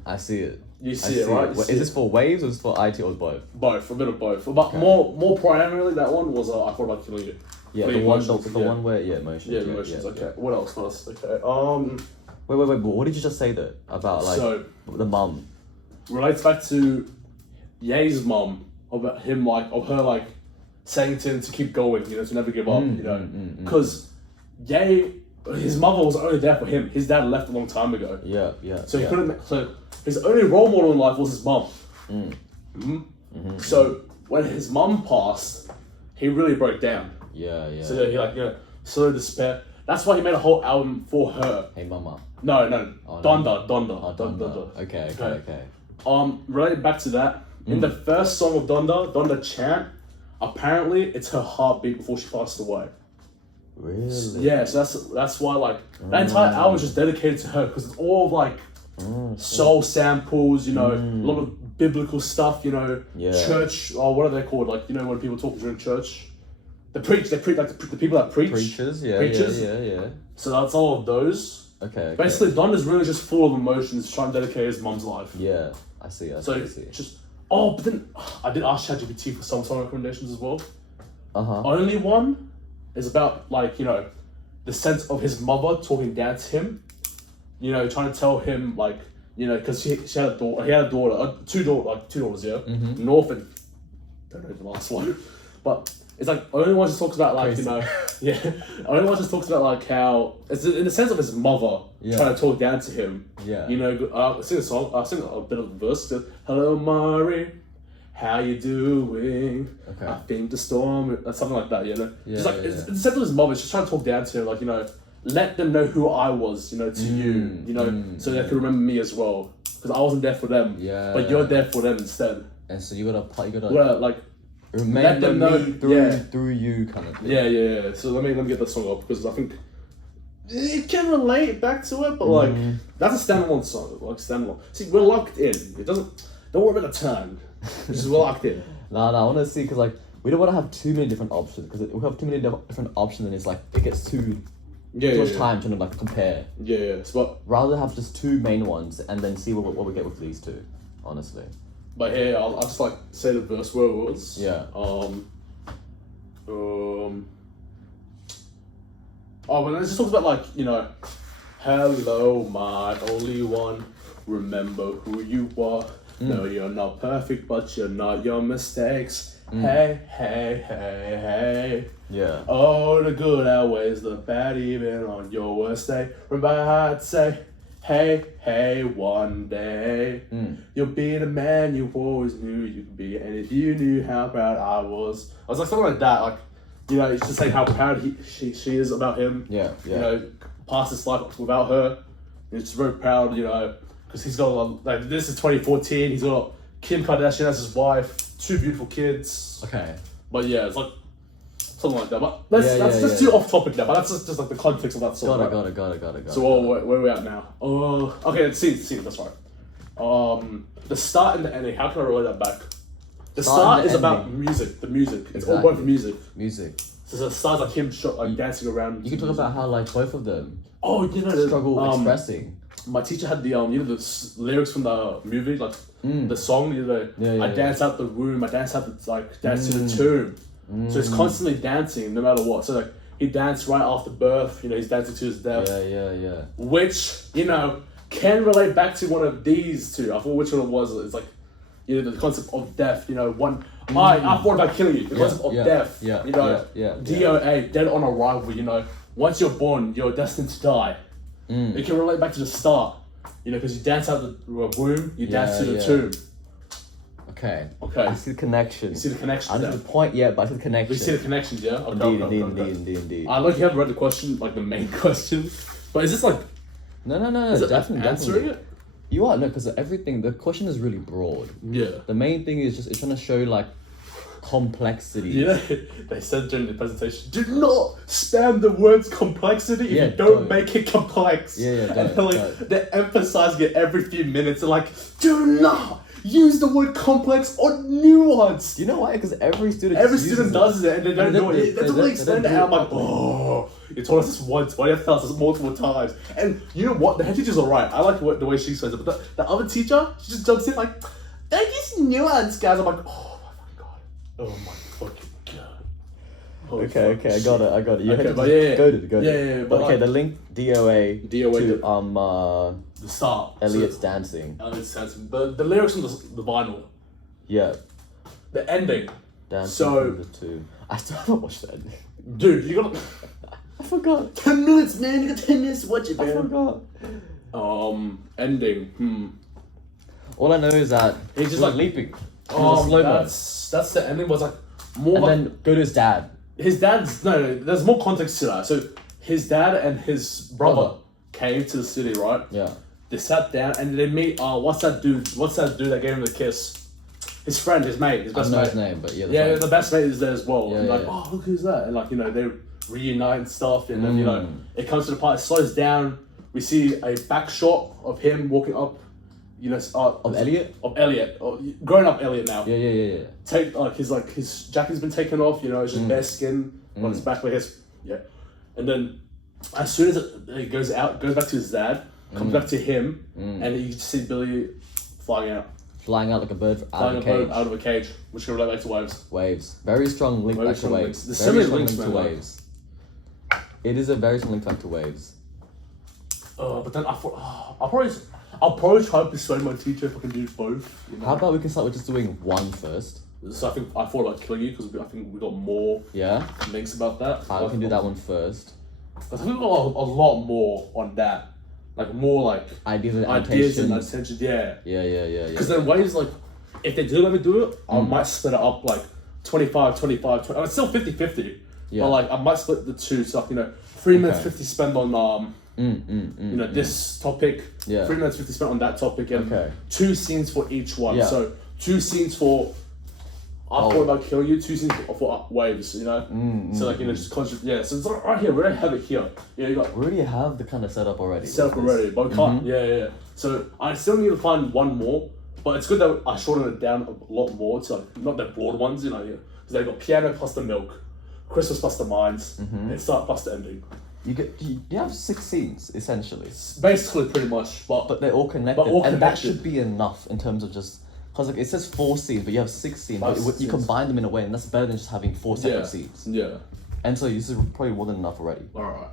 I see it. You see it, right? Is this for waves or is this for IT or both? Both, a bit of both. But more primarily, that one was I thought about killing it. Yeah, the one where emotions. Yeah, emotions. Okay. What else? Okay. Wait. What did you just say though about like the mum? Relates back to Ye's mum about him of her like saying to him to keep going, you know, to never give up, you know, because Ye, his mother was only there for him. His dad left a long time ago. Yeah. So he couldn't. So his only role model in life was his mum. So when his mum passed, he really broke down. Yeah. So he like so despair. That's why he made a whole album for her. Hey mama. No, Donda. Okay. Related back to that, in the first song of Donda Chant, apparently it's her heartbeat before she passed away. Really? Yeah, so that's why like that entire album is just dedicated to her because it's all of like soul samples, you know, a lot of biblical stuff, you know, church or what are they called? Like, you know, when people talk during church, they preach like the people that preach. Preachers. Yeah. So that's all of those. Okay. Basically, Don is really just full of emotions, trying to dedicate his mum's life. Yeah, I see. Just but then I did ask ChatGPT for some song recommendations as well. Only one is about like, you know, the sense of his mother talking down to him. You know, trying to tell him like, you know, because she had a daughter. He had a daughter, two daughters. Yeah, North and don't know the last one, but. It's like only one just talks about like crazy. You know, only one just talks about like how it's in the sense of his mother trying to talk down to him. Yeah, you know, sing a song. I sing a bit of the verse. Hello, Mari, how you doing? Okay, I think the storm, something like that. You know, it's in the sense of his mother. She's trying to talk down to him, like, you know, let them know who I was. You know, to you. You know, so they can remember me as well because I wasn't there for them. Yeah, but you're there for them instead. And so you gotta like. Let them know through you kind of thing. Yeah. So let me get that song up because I think it can relate back to it, but like that's a standalone song. Like standalone. See, we're locked in. It doesn't. Don't worry about the turn. Just we're locked in. Nah. I want to see because like we don't want to have too many different options because if we have too many different options, then it's like it gets too much time to like compare. Yeah. But rather have just two main ones and then see what we get with these two. Honestly. But here, I'll just like say the verse where it was. Yeah. Oh, but it just talks about like, you know, hello, my only one. Remember who you are. No, you're not perfect, but you're not your mistakes. Hey. Yeah. Oh, the good outweighs the bad even on your worst day. Remember how I'd say. Hey, one day you'll be the man you always knew you could be. And if you knew how proud I was like something like that. Like, you know, it's just saying how proud she is about him. Yeah. You know, past his life without her. He's just very proud, you know, because he's got like this is 2014. He's got Kim Kardashian as his wife, 2 beautiful kids. Okay. But yeah, it's like. Something like that, but that's too off topic now. But that's just like the context of that song. Got it. So where are we at now? Okay, see, that's right. The start and the ending. How can I relate that back? The start is about music. The music. It's all about music. So the star's like him dancing around. You can talk about how like both of them. Oh, you know, struggle expressing. my teacher had the lyrics from the movie, like the song. I dance out the room. I dance out the dance to the tomb. So he's constantly dancing, no matter what. So like he danced right after birth. He's dancing to his death. Yeah. Which can relate back to one of these two. I forgot which one it was. It's like the concept of death. I thought about killing you. The concept of death. DOA, dead on arrival. Once you're born, you're destined to die. It can relate back to the start. Because you dance out the womb, you dance to the tomb. Okay. I see the connection. You see the connection. I don't know the point yet, but I see the connection. You see the connections, yeah? Okay, Indeed. I like you haven't read the question, like the main question. But is this like... No, definitely answering it? You are, no, because the question is really broad. Yeah. The main thing is just, it's trying to show like complexity. They said during the presentation, do not spam the words complexity if you don't make it complex. They're emphasizing it every few minutes. They're like, do not use the word complex or nuance. You know why? Because every student does it and they don't know it. They don't really explain it out. I'm like, you told us this once, why do you have to tell us this multiple times? And you know what? The head teacher's alright. I like the way she says it, but the other teacher, she just jumps in like, don't use nuance, guys. I'm like, oh my fucking god. Okay, I got it. You okay, but go to it. But okay, the link DOA to the start. Elliot's dancing. The lyrics on the vinyl. Yeah. The ending. Dancing from the two. I still haven't watched the ending. Dude, you gotta... I forgot. 10 minutes, man. You got 10 minutes to watch it, man. I forgot. Ending. All I know is that he's just like leaping. That's the ending. Was like more. And then go to his dad. His dad's there's more context to that. So his dad and his brother came to the city, right? Yeah. They sat down and they meet. What's that dude that gave him the kiss? His friend, his mate, his best mate. I don't know his name, but the best mate is there as well. Yeah, and oh, look who's that? And they reunite and stuff, and then it comes to the part. It slows down. We see a back shot of him walking up. Of Elliot? Of Elliot. Grown up Elliot now. Yeah. Take his jacket's been taken off, it's just bare skin on his back, and then as soon as it goes back to his dad, comes back to him, and you just see Billy flying out like a bird out of a cage, which can relate back to waves. Very strong link back to waves. There's so many links, man. Waves. It is a very strong link back to waves. But then I thought, I'll probably try to persuade my teacher if I can do both. How about we can start with just doing one first? So I thought about killing you because I think we got more links about that. We can do that one first. I think we got a lot more on that. Like more like ideas and attention. Yeah. Because then ways like, if they do let me do it, I might split it up like 25, 20. It's still 50-50. Yeah. But like I might split the two, so like 3 minutes 50 spent on this topic, 3 minutes 50 spent on that topic, and 2 scenes for each one. So 2 scenes for I thought about killing you, 2 scenes for waves, So like just conscious, so it's like right here, we already have it here. You got we already have the kind of setup already. But we can't. So I still need to find one more, but it's good that I shortened it down a lot more to like not the broad ones, because they got piano plus the milk, Christmas plus the mines, and start plus the ending. You have 6 scenes essentially. Basically, pretty much, but they're all connected, and that should be enough in terms of just because like it says 4 scenes, but you have 6 scenes. But you combine them in a way, and that's better than just having 4 separate scenes. Yeah. And so this is probably more than enough already. All right.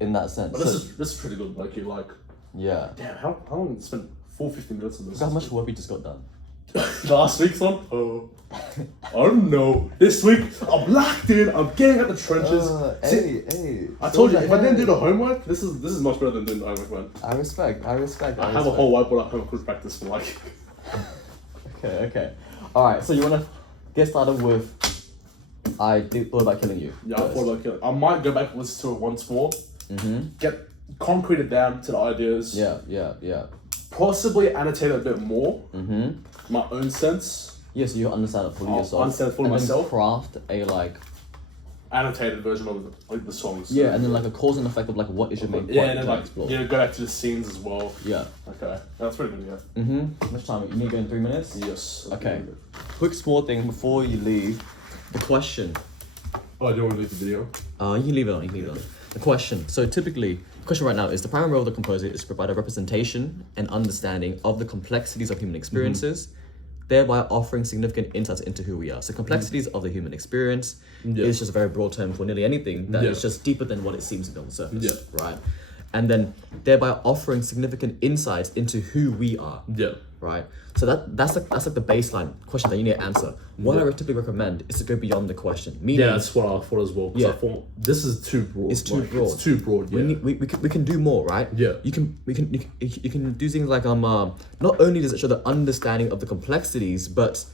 In that sense. But this is pretty good. Like Yeah. Damn, how long did you spend 50 minutes on this? Look how much work we just got done. Last week's one? I don't know. This week, I'm locked in. I'm getting at the trenches. Hey. I told you, if I didn't do the homework, this is much better than doing the homework, man. I respect. I have a whole whiteboard at home. I could practice for like. Okay. Alright, so you want to get started with I thought about killing you. Yeah, I thought about killing. I might go back and listen to it once more. Get concreted down to the ideas. Yeah. Possibly annotate a bit more. My own sense. Yeah, so you understand it fully yourself. Understand it fully myself. Craft a annotated version of the songs. Yeah, and then like a cause and effect of like what is your main point. Yeah, and then explore. Go back to the scenes as well. Yeah. Okay, that's pretty good. How much time? You need to go in 3 minutes? Yes. Okay. Quick small thing before you leave. The question. Oh, do you want to leave the video? You can leave it on. The question. So typically, question right now is the primary role of the composer is to provide a representation and understanding of the complexities of human experiences, thereby offering significant insights into who we are. So complexities of the human experience is just a very broad term for nearly anything that is just deeper than what it seems to be on the surface, right? And then thereby offering significant insights into who we are, right? So that's like the baseline question that you need to answer. What I typically recommend is to go beyond the question. Meaning, that's what I thought as well. I thought this is too broad. It's too broad. It's too broad. Yeah. We can do more, right? Yeah. You can do things like not only does it show the understanding of the complexities, but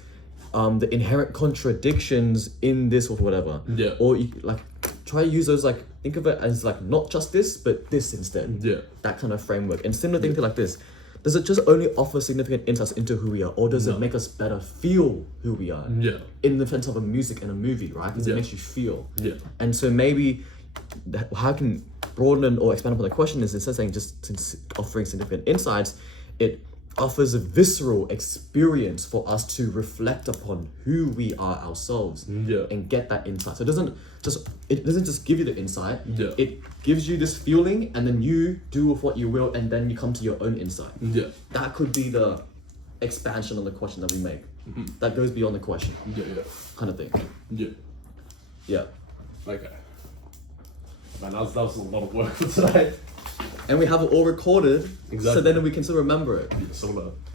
the inherent contradictions in this or whatever. Yeah. Or you like try to use those, like think of it as like not just this but this instead. Yeah. That kind of framework. And similar thing to like this. Does it just only offer significant insights into who we are, or does it make us better feel who we are? Yeah. In the sense of a music and a movie, right? Because it makes you feel. Yeah. And so maybe how I can broaden or expand upon the question is, instead of saying just offering significant insights, it offers a visceral experience for us to reflect upon who we are ourselves and get that insight. So it doesn't just give you the insight. It gives you this feeling, and then you do with what you will, and then you come to your own insight. That could be the expansion of the question that we make. That goes beyond the question. Kind of thing. Yeah. Okay. Man, that was a lot of work for today. And we have it all recorded, Exactly. so then we can still remember it. So